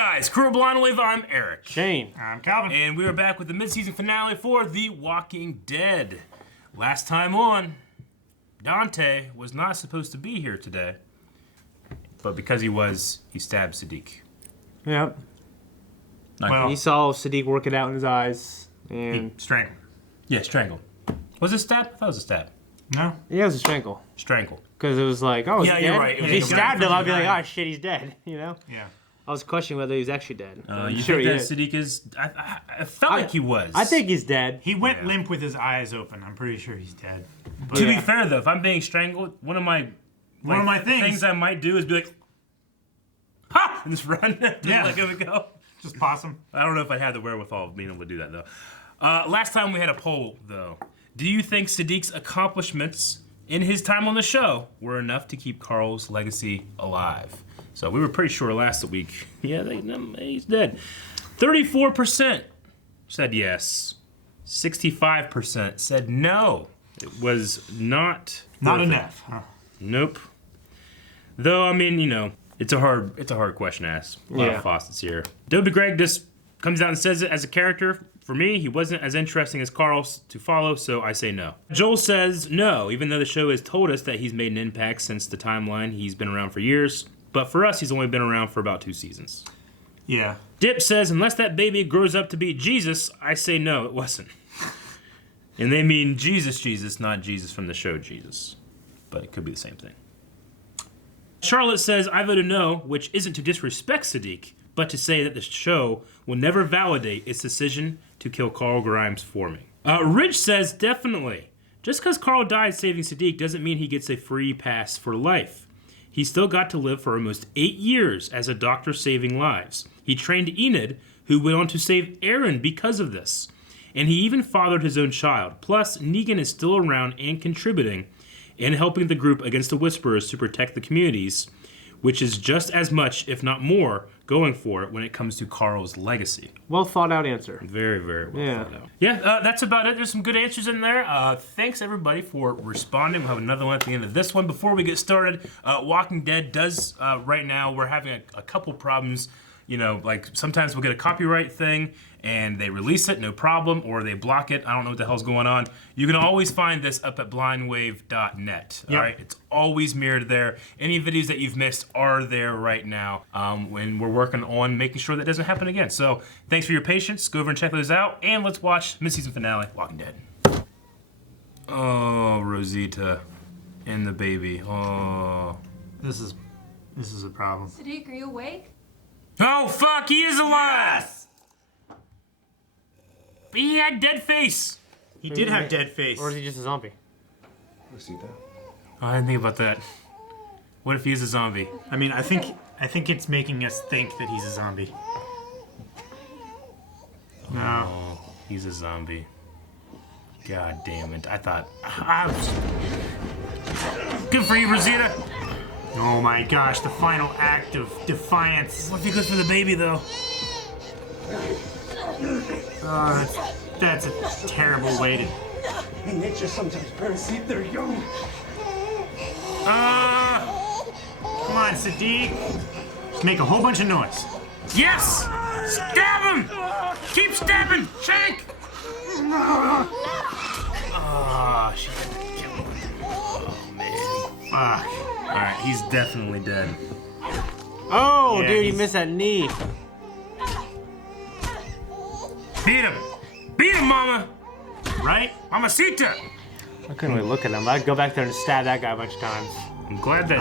guys, Crew of Blind Wave, I'm Eric. Shane. I'm Calvin. And we are back with the mid-season finale for The Walking Dead. Last time on, Dante was not supposed to be here today. But because he was, he stabbed Sadiq. Yep. Well, He saw Sadiq work it out in his eyes. And he strangled. Yeah, strangled. Was it a stab? I thought it was a stab. No? yeah, it was a strangle. Strangle. Because it was like, oh, Yeah, he's you're dead? right. It If was he a stabbed guy him, I'd be from like, behind. oh shit, he's dead. You know? Yeah. I was questioning whether he was actually dead. You sure think he that is. Sadiq is... I felt like he was. I think he's dead. He went Yeah. limp with his eyes open. I'm pretty sure he's dead. But To be fair, though, if I'm being strangled, one of my things I might do is be like, ha! And just run. Just Yeah. let him go. just possum. I don't know if I had the wherewithal of being able to do that, though. Last time we had a poll, though. Do you think Sadiq's accomplishments in his time on the show were enough to keep Carl's legacy alive? So we were pretty sure last week. Yeah, he's dead. 34% said yes. 65% said no. It was not Not worth it. enough. Huh? Nope. Though, I mean, you know, it's a hard question to ask. A lot Yeah. of faucets here. Dobie Greg just comes out and says it as a character. For me, he wasn't as interesting as Carl to follow, so I say no. Joel says no, even though the show has told us that he's made an impact since the timeline. He's been around for years. But for us, he's only been around for about 2 seasons. Yeah. Dip says, unless that baby grows up to be Jesus, I say no, it wasn't. And they mean Jesus, not Jesus from the show Jesus. But it could be the same thing. Charlotte says, I voted no, which isn't to disrespect Sadiq, but to say that the show will never validate its decision to kill Carl Grimes for me. Ridge says, definitely. Just because Carl died saving Sadiq doesn't mean he gets a free pass for life. He still got to live for almost 8 years as a doctor saving lives. He trained Enid, who went on to save Aaron because of this. And he even fathered his own child. Plus, Negan is still around and contributing and helping the group against the Whisperers to protect the communities, which is just as much, if not more, going for it when it comes to Carl's legacy. Well thought out answer. Very, very well Yeah. thought out. Yeah, that's about it. There's some good answers in there. Thanks, everybody, for responding. We'll have another one at the end of this one. Before we get started, Walking Dead does, right now, we're having a couple problems. You know, like sometimes we'll get a copyright thing and they release it, no problem, or they block it. I don't know what the hell's going on. You can always find this up at blindwave.net. Yep. All right, it's always mirrored there. Any videos that you've missed are there right now. When we're working on making sure that doesn't happen again. So thanks for your patience. Go over and check those out, and let's watch mid-season finale, Walking Dead. Oh, Rosita and the baby. Oh. This is a problem. Sadiq, are you awake? Oh, fuck, he is alive! Yes! He had dead face. He did have dead face. Or is he just a zombie? Oh, I didn't think about that. What if he's a zombie? I mean, I think it's making us think that he's a zombie. No. Oh, he's a zombie. God damn it. I thought... Good for you, Rosita. Oh my gosh, the final act of defiance. What if he goes for the baby, though? That's a terrible way to... In nature, sometimes parents eat their young. Come on, Sadiq. Just make a whole bunch of noise. Yes! Stab him! Keep stabbing! Shank! Oh, she didn't kill him. Oh, man. Fuck. Alright, he's definitely dead. Oh, Yeah, dude, he he's- missed that knee. Beat him! Beat him, Mama! Right? Mamacita! I couldn't really look at him. I'd go back there and stab that guy a bunch of times. I'm glad that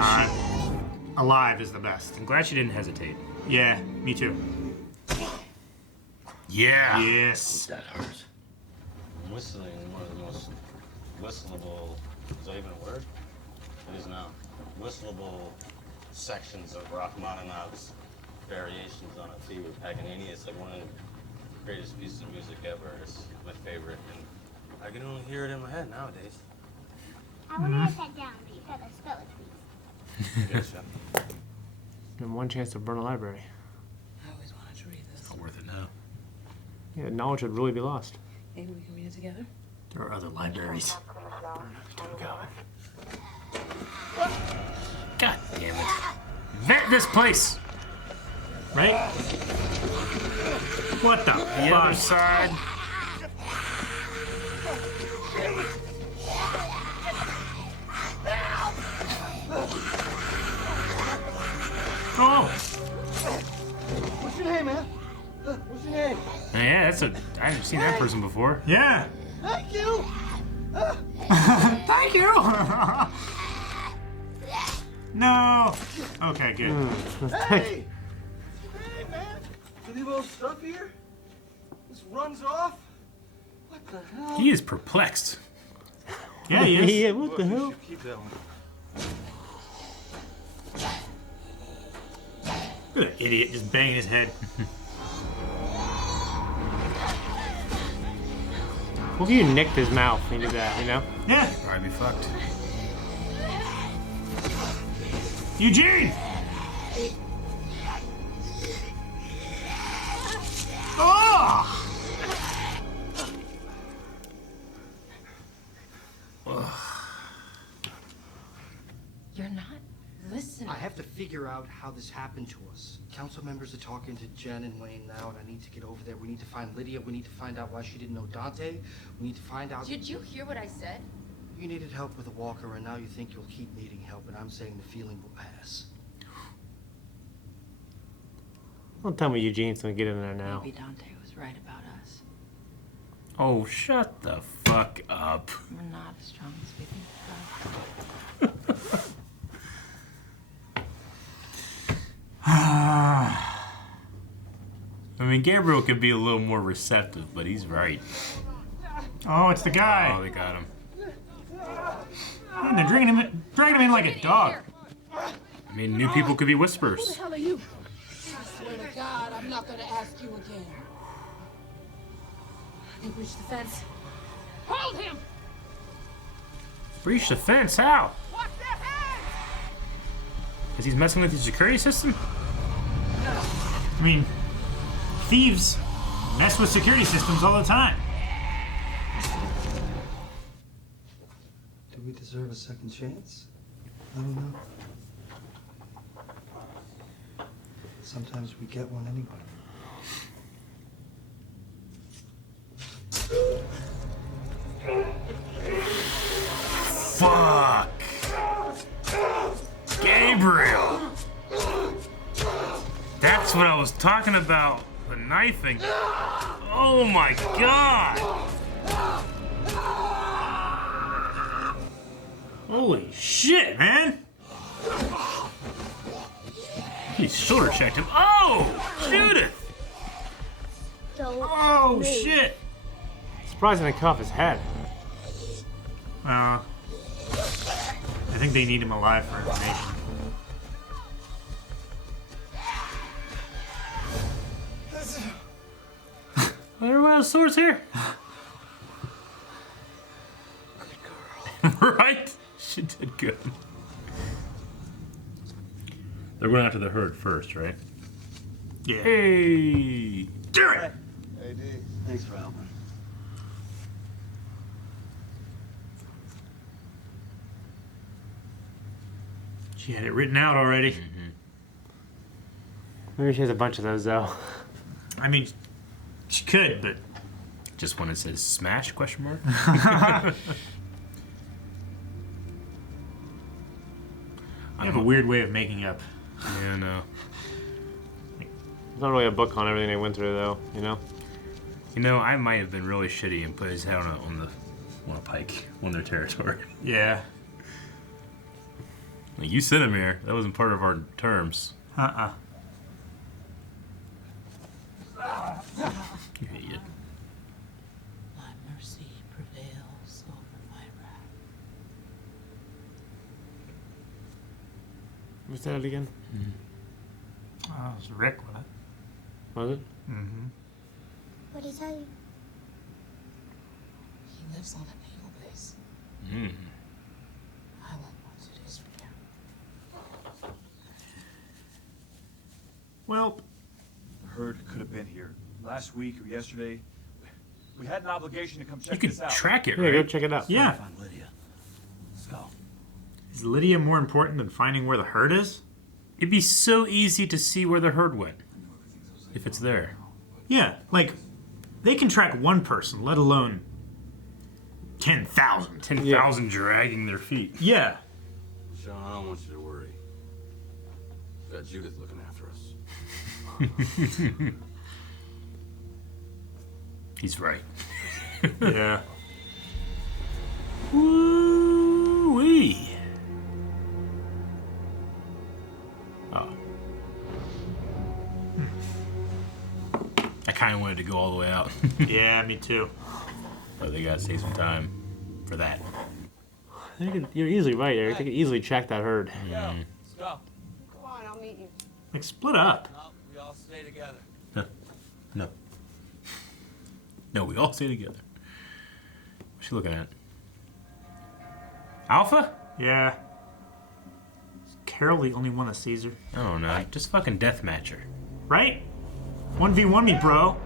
Alive is the best. I'm glad she didn't hesitate. Yeah, me too. Yeah! Yes. That hurts. Whistling, one of the most whistleable, is that even a word? It is now. Whistleable sections of Rachmaninoff's variations on a theme of Paganini. It's like one of the greatest pieces of music ever. It's my favorite, and I can only hear it in my head nowadays. I want to write that down, but you gotta spell it, please. Good shot. And one chance to burn a library. I always wanted to read this. Not worth it now. Yeah, knowledge would really be lost. Maybe we can read it together. There are other libraries. God damn it. Vet this place! Right? What the The other fuck? side. Oh! What's your name, man? What's your name? Yeah, I haven't seen that person before. Yeah! Thank you! Thank you! No! Okay, good. Hey! Hey, man! You leave all stuff here? This runs off? What the hell? He is perplexed. Yeah, he is. Yeah, what the hell? Keep that one. Look at that idiot just banging his head. What if you nicked his mouth when you did that, you know? Yeah! I'd be fucked. Eugene! Oh! You're not listening. I have to figure out how this happened to us. Council members are talking to Jen and Wayne now, and I need to get over there. We need to find Lydia. We need to find out why she didn't know Dante. We need to find out... Did you hear what I said? You needed help with a walker, and now you think you'll keep needing help, and I'm saying the feeling will pass. Don't tell me Eugene's gonna get in there now. Maybe Dante was right about us. Oh, shut the fuck up. We're not as strong as we think. I mean, Gabriel could be a little more receptive, but he's right. Oh, it's the Oh, guy. they got him. And they're dragging him in like a dog. I mean, new people could be whisperers. Hell are you? I swear to God, I'm not gonna ask you again. They breached the fence. Hold him! Breach the fence? How? Because he's messing with the security system? I mean, thieves mess with security systems all the time. Do we deserve a second chance? I don't know. Sometimes we get one anyway. Fuck! Gabriel! That's what I was talking about. The knifing. Oh my god! Holy shit, man! He shoulder checked him. Oh! Judith! Oh shit! Surprising they cut off his head. I think they need him alive for information. Everyone has swords here. Good girl. Right? She did good. They're going after the herd first, right? Yeah. Hey! Do it! Hey, D. Thanks for helping. She had it written out already. Maybe she has a bunch of those though. I mean, she could, but Just when it says smash, question mark? I have a weird way of making up. Yeah, no. There's not really a book on everything they went through though, you know? You know, I might have been really shitty and put his head on a pike on their territory. Yeah. Like, you sent him here. That wasn't part of our terms. Uh-uh. You idiot. My mercy prevails over my wrath. What's that again? Oh, it's Rick, wasn't Was it? it? Mm-hmm. What did he tell you? He lives on a naval base. Mm. I won't want to do this for you. Well, The herd could have been here last week or yesterday. We had an obligation to come You check could this out. track it, Yeah, right? go check it out. yeah. Find Lydia. Let's go. Is Lydia more important than finding where the herd is? It'd be so easy to see where the herd went. if it's there. Yeah, like, they can track one person, let alone 10,000. 10,000 dragging their feet. Yeah. Sean, I don't want you to worry. Got Judith looking after us. He's right. Yeah. Woo-wee. Oh. I kind of wanted to go all the way out. Yeah, me too. But they gotta save some time for that. You're easily right, Eric. They could easily check that herd. Let's go. Come on, I'll meet you. Like, split up. No, we all stay together. No. No, we all stay together. What's she looking at? Alpha? Yeah. Is Carol the only one that sees her? I don't know. Just fucking deathmatch her. Right? 1v1 me, bro.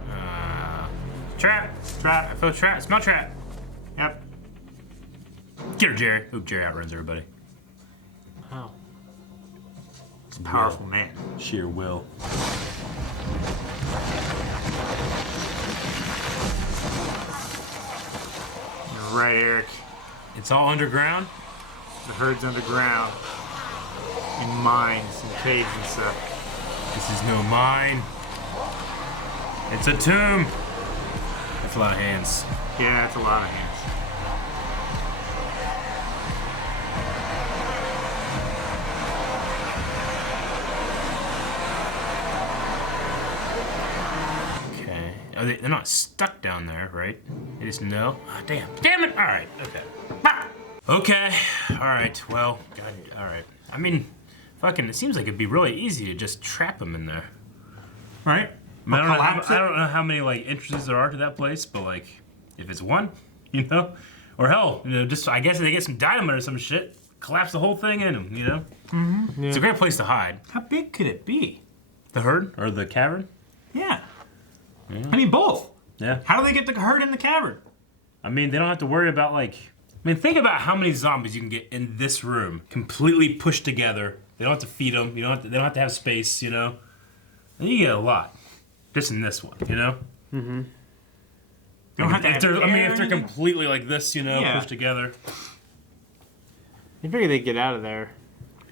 Trap. Trap. I feel trap. Smell trap. Yep. Get her, Jerry. Oop, Jerry outruns everybody. Wow. It's a powerful man. Sheer will. You're right, Eric. It's all underground? The herd's underground. In mines and caves and stuff. This is no mine. It's a tomb. That's a lot of hands. Yeah, it's a lot of hands. Okay. They're not stuck down there, right? They just know? Oh, damn. Damn it! Alright, okay. Ah! Okay. Alright, well, God, alright. I mean, fucking, it seems like it'd be really easy to just trap them in there. Right? I, mean, I don't know how many, like, entrances there are to that place, but, like, if it's one, you know? Or hell, you know, just, I guess if they get some dynamite or some shit, collapse the whole thing in them, you know? Mm-hmm. Yeah. It's a great place to hide. How big could it be? The herd? Or the cavern? Yeah. I mean, both. Yeah. How do they get the herd in the cavern? I mean, they don't have to worry about, like... I mean, think about how many zombies you can get in this room. Completely pushed together. They don't have to feed them. They don't have to have space, you know? And you get a lot. Just in this one, you know? Mm-hmm. They don't have to if have they're, air I mean, if or they're anything? completely like this, you know, Yeah. pushed together. You figure they'd get out of there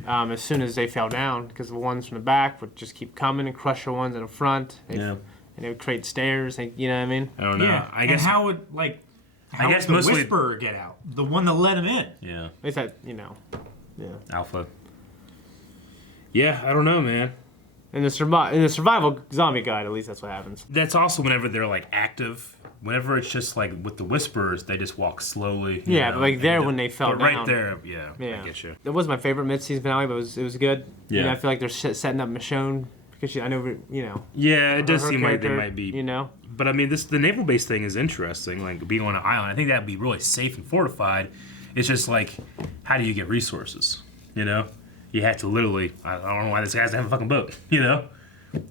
as soon as they fell down, because the ones from the back would just keep coming and crush the ones in the front. Yeah. And it would create stairs, you know what I mean? I don't know. Yeah. I guess. And how would, like, how guess would the mostly- Whisperer get out? The one that let him in. Yeah. At least that, yeah. Alpha. Yeah, I don't know, man. In the survival zombie guide, at least that's what happens. That's also whenever they're like active. Whenever it's just like with the Whisperers, they just walk slowly. you Yeah, know, but like there and when they fell but down. right there, yeah. Yeah. I get you. That was my favorite mid-season finale, but it was good. You Yeah. know, I feel like they're setting up Michonne because I know, you know. Yeah, it does her seem like they character, might be. You know. But I mean, the naval base thing is interesting. Like being on an island, I think that'd be really safe and fortified. It's just like, how do you get resources? You know, you have to literally. I don't know why this guy has to have a fucking boat. You know,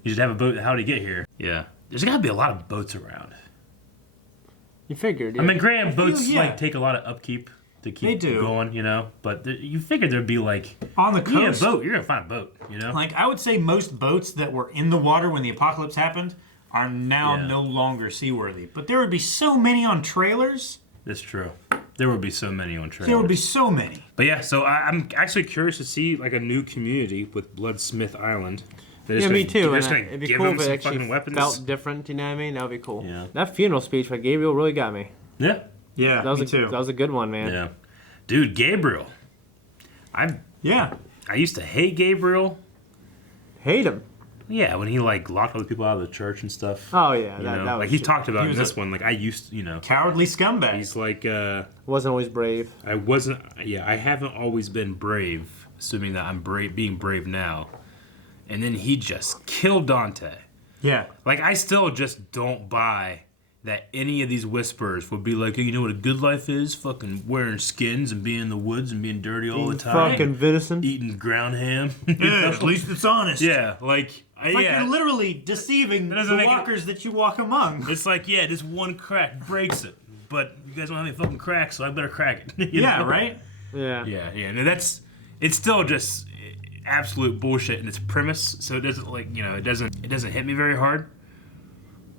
you should have a boat. How do you get here? Yeah, there's got to be a lot of boats around. You figured. Yeah. I mean, granted, boats yeah. like take a lot of upkeep to keep They do. going. You know, but you figured there'd be like On the you need a coast. boat. You're gonna find a boat. You know, Like, I would say most boats that were in the water when the apocalypse happened are now Yeah. no longer seaworthy. But there would be so many on trailers. that's true. There would be so many on trailers. There would be so many. But yeah, so I'm actually curious to see like a new community with Bloodsmith Island. They're Yeah, just me gonna- too. They're And just gonna it'd be give cool them if it some actually fucking weapons. felt different. You know what I mean? That would be cool. Yeah. That funeral speech by Gabriel really got me. Yeah, Yeah, That was me too. That was a good one, man. yeah, dude, Gabriel. Yeah. I used to hate Gabriel. Hate him. Yeah, when he like locked other people out of the church and stuff. Oh yeah, You that know? was Like he shit. talked about He in was this a- one. Like I used, you know, Cowardly scumbag. he's like, Wasn't always brave. I wasn't. Yeah, I haven't always been brave. Assuming that I'm being brave now. And then he just killed Dante. Yeah. Like, I still just don't buy that any of these Whisperers would be like, you know what a good life is? Fucking wearing skins and being in the woods and being dirty all the time. Fucking venison. Eating ground ham. Yeah, at least it's honest. Yeah, like, It's like yeah. you're literally deceiving That the doesn't make it- walkers that you walk among. It's like, yeah, this one crack breaks it. But you guys don't have any fucking cracks, so I better crack it. You Yeah, know? right? Yeah. Yeah, yeah. And it's still just, absolute bullshit in its premise, so it doesn't it doesn't hit me very hard.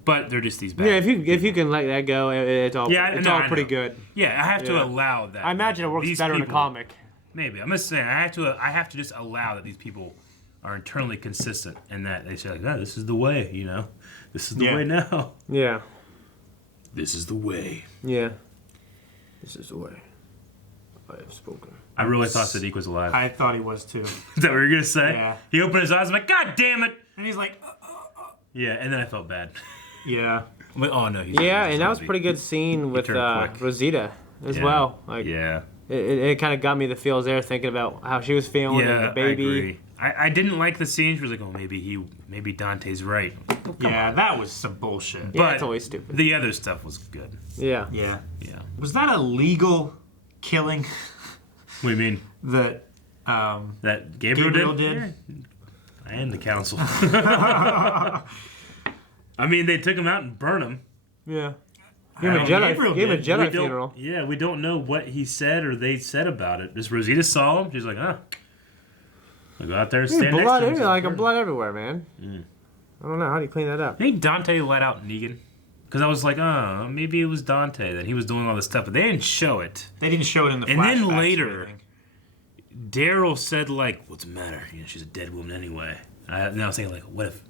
But they're just these bad. Yeah, if you can let that go, it's all pretty good. Yeah, I have to allow that. I imagine it works better in a comic. Maybe I'm just saying I have to just allow that these people are internally consistent and that they say like, no, this is the way, this is the way now. Yeah. This is the way. Yeah. This is the way. I have spoken. I really thought Sadiq was alive. I thought he was too. Is that what you were gonna say? Yeah. He opened his eyes. I'm like, God damn it! And he's like, Yeah, and then I felt bad. Yeah. I'm like, oh no, he's and that was a pretty good scene with Rosita as well. Like, yeah. It kind of got me the feels there, thinking about how she was feeling and the baby. I agree. I didn't like the scene. She was like, oh, maybe Dante's right. Oh, yeah, that was some bullshit. But it's always stupid. The other stuff was good. Yeah. Yeah. Yeah. Was that a legal killing? What do you mean? That Gabriel did? Yeah. I am the council. I mean, they took him out and burned him. Yeah. Gave him a Jedi funeral. Yeah, we don't know what he said or they said about it. Just Rosita saw him. She's like, I'll go out there and stand next to him. Blood everywhere, man. I don't know. How do you clean that up? I think Dante let out Negan. Because I was like, oh, maybe it was Dante that he was doing all this stuff. But they didn't show it. They didn't show it in the flashbacks. And then later, Daryl said, like, what's the matter? She's a dead woman anyway. And I was thinking, like, what if...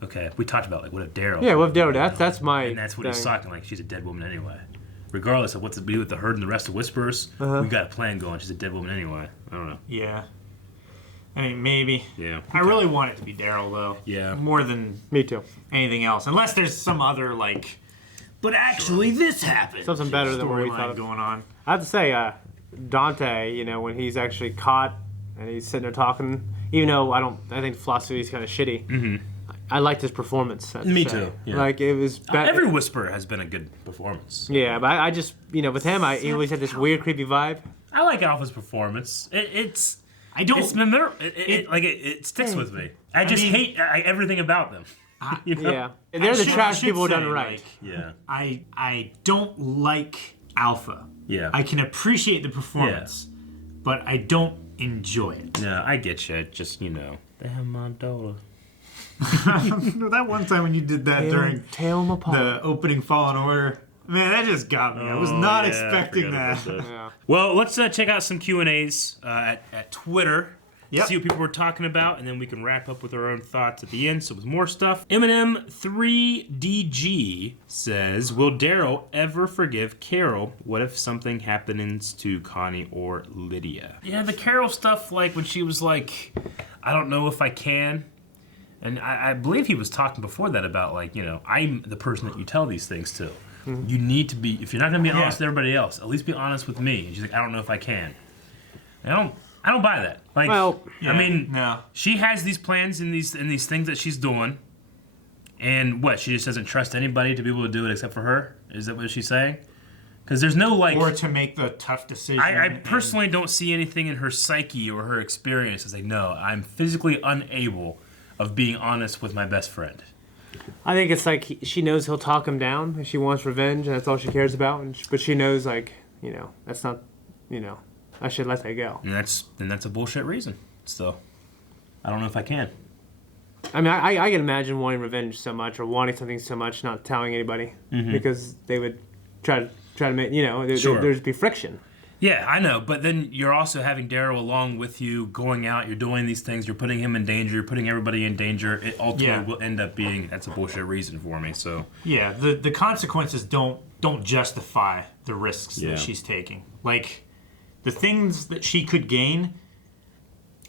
Okay, we talked about, like, what if Daryl... Yeah, what if Daryl... That's my... And that's what he's talking, like, she's a dead woman anyway. Regardless of what's to be with the herd and the rest of Whisperers, we got a plan going. She's a dead woman anyway. I don't know. Yeah. I mean, maybe. Yeah. I really want it to be Daryl, though. Yeah. More than... Me too. Anything else. Unless there's some other, like... But actually, this happened. Something better than what we thought going on. I have to say, Dante, when he's actually caught and he's sitting there talking, even though I think the philosophy is kind of shitty. Mm-hmm. I liked his performance. Me too. Yeah. Like it was. Every Whisperer has been a good performance. Yeah, but I just with him, he always had this weird, creepy vibe. I like Alpha's performance. It sticks with me. I hate everything about them. Yeah, they're the trash people who done right. Like, yeah, I don't like Alpha. Yeah, I can appreciate the performance, but I don't enjoy it. No, I get you. Just they have my dollar. That one time when you did that during the opening Fallen Order, man, that just got me. I was not expecting that. Yeah. Well, let's check out some Q&As at Twitter. Yep. See what people were talking about, and then we can wrap up with our own thoughts at the end. So with more stuff, Eminem3DG says, will Daryl ever forgive Carol? What if something happens to Connie or Lydia? Yeah, the Carol stuff, like when she was like, I don't know if I can. And I believe he was talking before that about like, I'm the person that you tell these things to. Mm-hmm. You need to be, if you're not going to be honest with everybody else, at least be honest with me. And she's like, I don't know if I can. I don't buy that. Like, she has these plans and these things that she's doing, and she just doesn't trust anybody to be able to do it except for her. Is that what she's saying? Because there's no or to make the tough decision. I personally don't see anything in her psyche or her experience as like, no, I'm physically unable of being honest with my best friend. I think it's like she knows he'll talk him down and she wants revenge and that's all she cares about. But she knows like that's not I should let that go. And that's a bullshit reason. So, I don't know if I can. I mean, I can imagine wanting revenge so much or wanting something so much, not telling anybody because they would try to make there'd be friction. Yeah, I know, but then you're also having Daryl along with you, going out. You're doing these things. You're putting him in danger. You're putting everybody in danger. It ultimately will end up being that's a bullshit reason for me. So yeah, the consequences don't justify the risks that she's taking. Like. The things that she could gain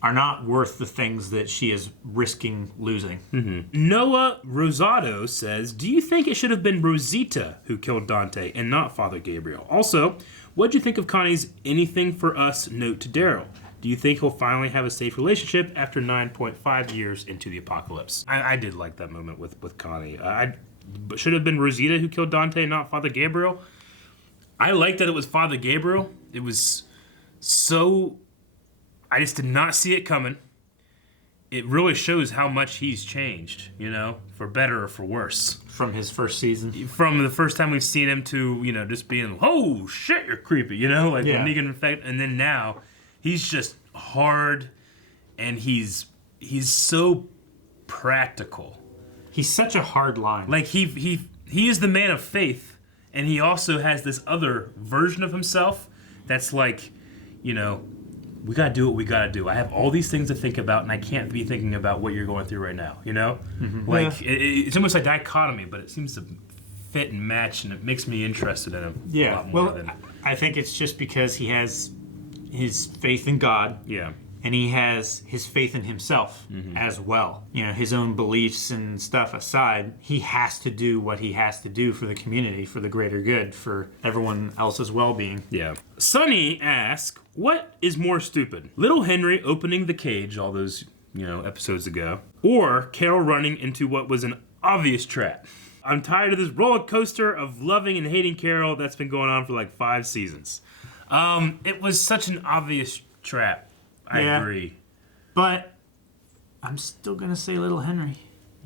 are not worth the things that she is risking losing. Mm-hmm. Noah Rosado says, do you think it should have been Rosita who killed Dante and not Father Gabriel? Also, what do you think of Connie's anything for us note to Daryl? Do you think he'll finally have a safe relationship after 9.5 years into the apocalypse? I did like that moment with Connie. Should have been Rosita who killed Dante and not Father Gabriel. I liked that it was Father Gabriel. It was... So, I just did not see it coming. It really shows how much he's changed, for better or for worse. From his first season? From the first time we've seen him to, just being, oh, shit, you're creepy, like when Negan infect. And then now, he's just hard and he's so practical. He's such a hard line. Like he is the man of faith, and he also has this other version of himself that's like, you know, we gotta do what we gotta do. I have all these things to think about, and I can't be thinking about what you're going through right now. You know, like it's almost like dichotomy, but it seems to fit and match, and it makes me interested in him. A lot more than... I think it's just because he has his faith in God. Yeah. And he has his faith in himself as well. You know, his own beliefs and stuff aside, he has to do what he has to do for the community, for the greater good, for everyone else's well-being. Yeah. Sonny asks, what is more stupid? Little Henry opening the cage all those, episodes ago, or Carol running into what was an obvious trap? I'm tired of this roller coaster of loving and hating Carol that's been going on for like 5 seasons. It was such an obvious trap. I agree. But I'm still going to say Little Henry.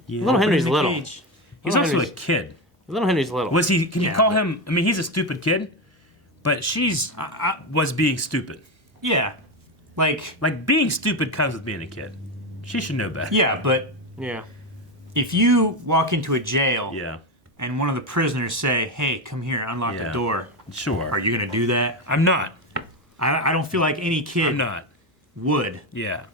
Yeah. Little Henry's little. He's also a kid. Little Henry's little. Was he? Can you call him? I mean, he's a stupid kid, but she's was being stupid. Yeah, like being stupid comes with being a kid. She should know better. Yeah, but if you walk into a jail, and one of the prisoners say, "Hey, come here, unlock the door." Sure. Are you gonna do that? I'm not. I don't feel like any kid. I'm not. Would. Yeah.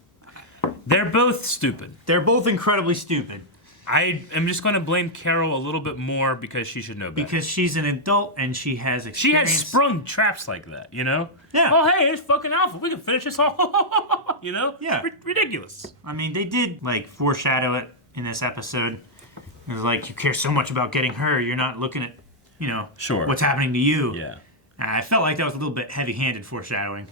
They're both stupid. They're both incredibly stupid. I am just going to blame Carol a little bit more because she should know better. Because she's an adult and she has experience. She has sprung traps like that, you know? Yeah. Oh, hey, it's fucking Alpha. We can finish this all. You know? Yeah. Ridiculous. I mean, they did, foreshadow it in this episode. It was like, you care so much about getting her, you're not looking at, what's happening to you. Yeah. I felt like that was a little bit heavy-handed foreshadowing.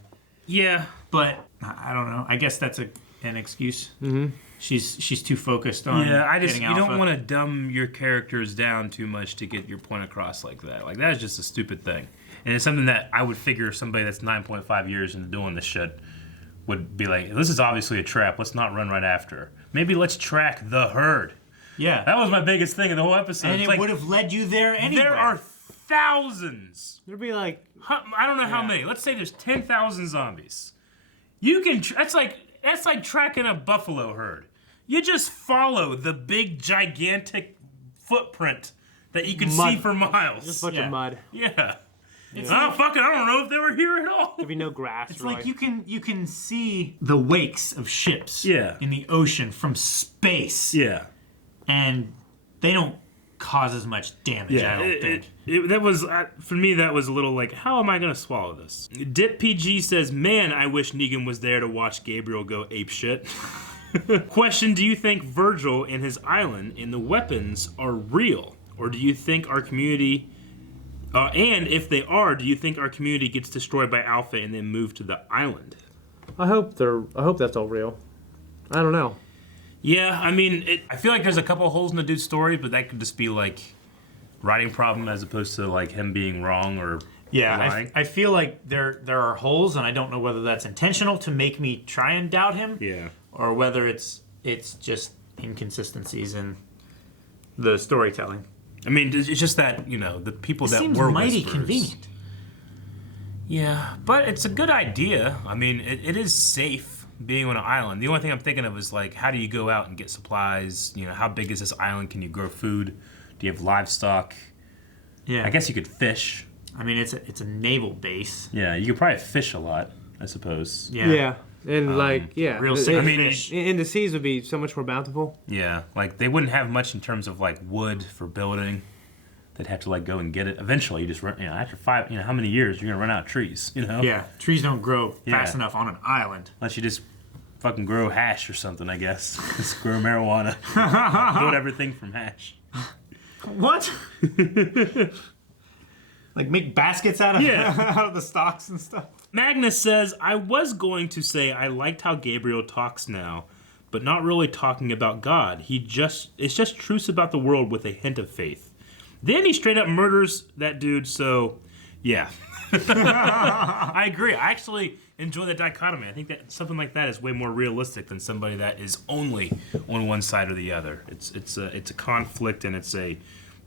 Yeah. But, I don't know. I guess that's an excuse. Mm-hmm. She's too focused on getting Alpha. You don't want to dumb your characters down too much to get your point across like that. Like, that is just a stupid thing. And it's something that I would figure somebody that's 9.5 years into doing this shit would be like, this is obviously a trap. Let's not run right after her. Maybe let's track the herd. Yeah. That was my biggest thing of the whole episode. And it would have led you there anyway. There are thousands. There'd be like... I don't know how many. Let's say there's 10,000 zombies. You can... That's like tracking a buffalo herd. You just follow the big, gigantic footprint that you can see for miles. Just a bunch of mud. Yeah. I don't know if they were here at all. There'd be no grass. It's like you can see the wakes of ships in the ocean from space. Yeah. And they don't cause as much damage, I don't think. That was, for me, that was a little like, how am I going to swallow this? Dip PG says, man, I wish Negan was there to watch Gabriel go apeshit. Question, do you think Virgil and his island and the weapons are real? Or do you think our community, and if they are, do you think our community gets destroyed by Alpha and then moved to the island? I hope that's all real. I don't know. Yeah, I mean, I feel like there's a couple holes in the dude's story, but that could just be like writing problem as opposed to like him being wrong or lying. I feel like there are holes, and I don't know whether that's intentional to make me try and doubt him. Yeah. Or whether it's just inconsistencies in the storytelling. I mean, it's just that, the people that seems were mighty whisperers. Convenient. Yeah, but it's a good idea. I mean, it is safe being on an island. The only thing I'm thinking of is, like, how do you go out and get supplies? How big is this island? Can you grow food? Do you have livestock? Yeah. I guess you could fish. I mean, it's a naval base. Yeah, you could probably fish a lot, I suppose. Yeah. And real safe fish. And the seas would be so much more bountiful. Yeah, like they wouldn't have much in terms of like wood for building. They'd have to like go and get it. Eventually, you just run. After 5, how many years you're gonna run out of trees? Yeah, trees don't grow fast enough on an island unless you just fucking grow hash or something. I guess just grow marijuana. Build everything from hash. What? Like make baskets out of out of the stalks and stuff. Magnus says, I was going to say I liked how Gabriel talks now, but not really talking about God. It's just truths about the world with a hint of faith. Then he straight up murders that dude, so yeah. I agree. I actually enjoy the dichotomy. I think that something like that is way more realistic than somebody that is only on one side or the other. It's a conflict and it's a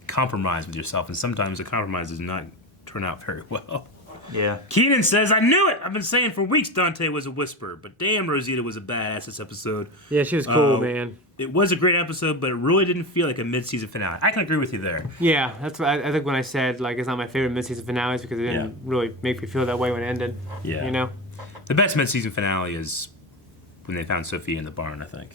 compromise with yourself, and sometimes a compromise does not turn out very well. Yeah. Keenan says, I knew it! I've been saying for weeks Dante was a whisperer, but damn, Rosita was a badass this episode. Yeah, she was cool, man. It was a great episode, but it really didn't feel like a mid-season finale. I can agree with you there. Yeah, that's what I think when I said, like, it's not my favorite mid-season finales because it didn't really make me feel that way when it ended. Yeah. You know? The best mid-season finale is when they found Sophia in the barn, I think.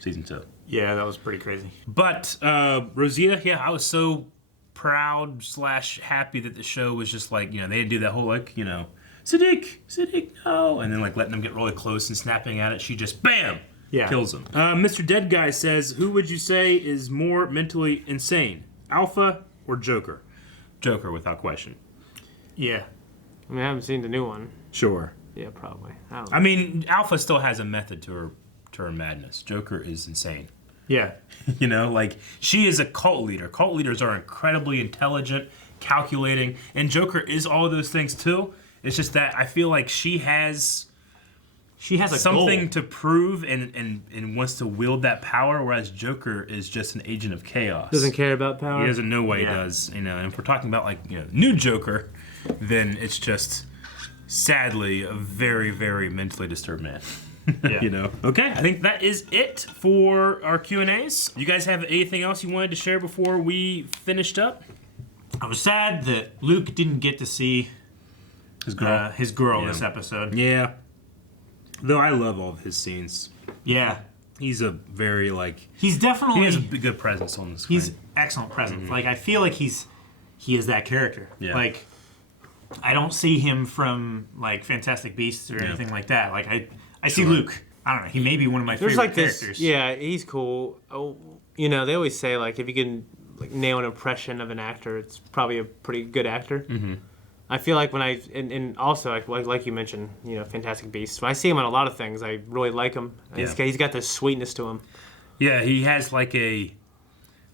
Season 2. Yeah, that was pretty crazy. But Rosita, yeah, I was so proud / happy that the show was just like, they didn't do that whole, like, Sadiq, no. And then, like, letting them get really close and snapping at it. She just, bam! Yeah. Kills him. Mr. Dead Guy says, who would you say is more mentally insane, Alpha or Joker? Joker, without question. Yeah. I mean, I haven't seen the new one. Sure. Yeah, probably. I don't know. I mean, Alpha still has a method to her madness. Joker is insane. Yeah. Like, she is a cult leader. Cult leaders are incredibly intelligent, calculating, and Joker is all of those things too. It's just that I feel like she has a something goal to prove and wants to wield that power, whereas Joker is just an agent of chaos. Doesn't care about power. He doesn't know what he does, And if we're talking about new Joker, then it's just sadly a very, very mentally disturbed man. Yeah. Okay, I think that is it for our Q&As. You guys have anything else you wanted to share before we finished up? I was sad that Luke didn't get to see his girl this episode. Yeah. Though I love all of his scenes. Yeah. He's a very, he's definitely... He has a good presence on the screen. He's excellent presence. Like, I feel like he is that character. Yeah. Like, I don't see him from, like, Fantastic Beasts or anything like that. Like, I see Luke. I don't know. He may be one of my favorite characters. Yeah, he's cool. Oh, they always say, like, if you can nail an impression of an actor, it's probably a pretty good actor. Mm-hmm. I feel like when and also like you mentioned, Fantastic Beasts. When I see him on a lot of things, I really like him. Yeah. He's got this sweetness to him. Yeah, he has his face.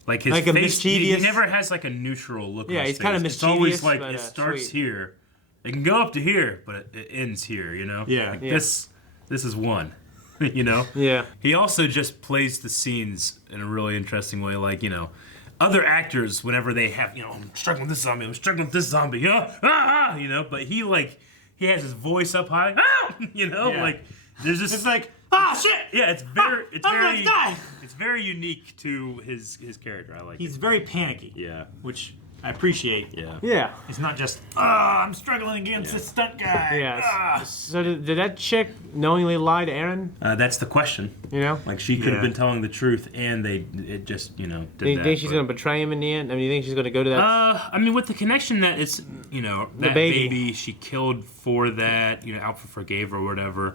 A mischievous. He never has a neutral look. Yeah, on his he's kind of face. mischievous. It's always it starts sweet. here, it can go up to here, but it ends here. Yeah. This is one. Yeah. He also just plays the scenes in a really interesting way. Other actors, whenever they have, I'm struggling with this zombie, but he has his voice up high, there's just, it's like, shit! Yeah, it's very unique to his character. I like He's it. very panicky. Yeah. Which I appreciate. Yeah. It's not just, I'm struggling against this stunt guy. Yeah. So did that chick knowingly lie to Aaron? That's the question. She could have been telling the truth, and it just, did that. Do you think she's going to betray him in the end? I mean, do you think she's going to go to that? I mean, with the connection that it's, that baby she killed for that, Alpha forgave her or whatever.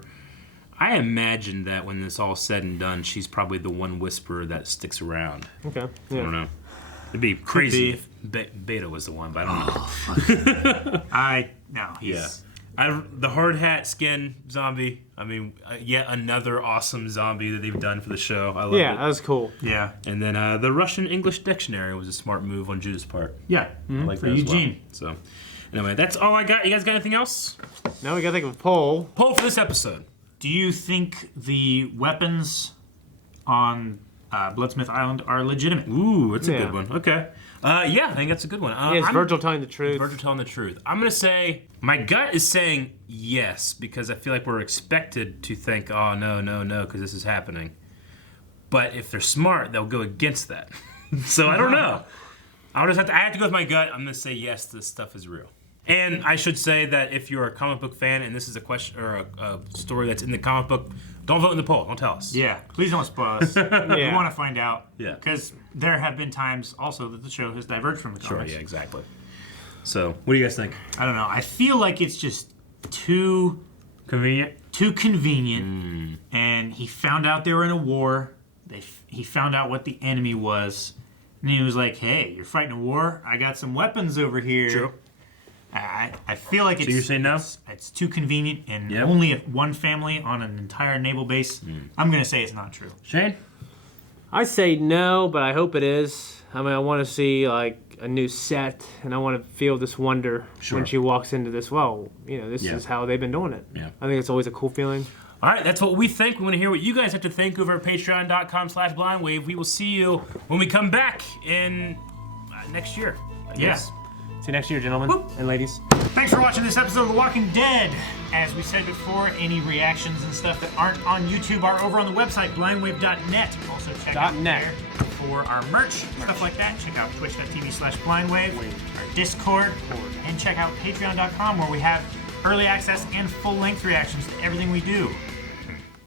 I imagine that when this all said and done, she's probably the one whisperer that sticks around. Okay. Yeah. I don't know. It'd be crazy if Beta was the one, but I don't know. He's... The hard hat skin zombie. I mean, yet another awesome zombie that they've done for the show. I love it. Yeah, that was cool. Yeah. And then the Russian English dictionary was a smart move on Judah's part. Yeah. I like for that Eugene. as well. So, anyway, that's all I got. You guys got anything else? Now we got to think of a poll. Poll for this episode. Do you think the weapons on Bloodsmith Island are legitimate? Ooh, that's a good one. Okay. Yeah, I think that's a good one. It's Virgil telling the truth. Virgil telling the truth. I'm going to say, my gut is saying yes, because I feel like we're expected to think, oh, no, because this is happening. But if they're smart, they'll go against that. So I don't know. I have to go with my gut. I'm going to say yes, this stuff is real. And I should say that if you're a comic book fan and this is a question or a story that's in the comic book, don't vote in the poll. Don't tell us. Yeah, please don't spoil us. We want to find out. Yeah. Because there have been times also that the show has diverged from the comics. Sure, yeah, exactly. So, what do you guys think? I don't know. I feel like it's just too convenient. And he found out they were in a war. He found out what the enemy was. And he was like, hey, you're fighting a war? I got some weapons over here. True. I feel like it's... So you're saying no? It's too convenient and only one family on an entire naval base. I'm going to say it's not true. Shane? I say no, but I hope it is. I mean, I want to see, a new set, and I want to feel this wonder when she walks into this. Well, this is how they've been doing it. Yeah. I think it's always a cool feeling. All right, that's what we think. We want to hear what you guys have to think over at patreon.com/blindwave. We will see you when we come back in next year, I guess. See you next year, gentlemen and ladies. Thanks for watching this episode of The Walking Dead. As we said before, any reactions and stuff that aren't on YouTube are over on the website, blindwave.net. Also check out there for our merch, stuff like that. Check out twitch.tv/blindwave, our Discord, and check out patreon.com where we have early access and full-length reactions to everything we do.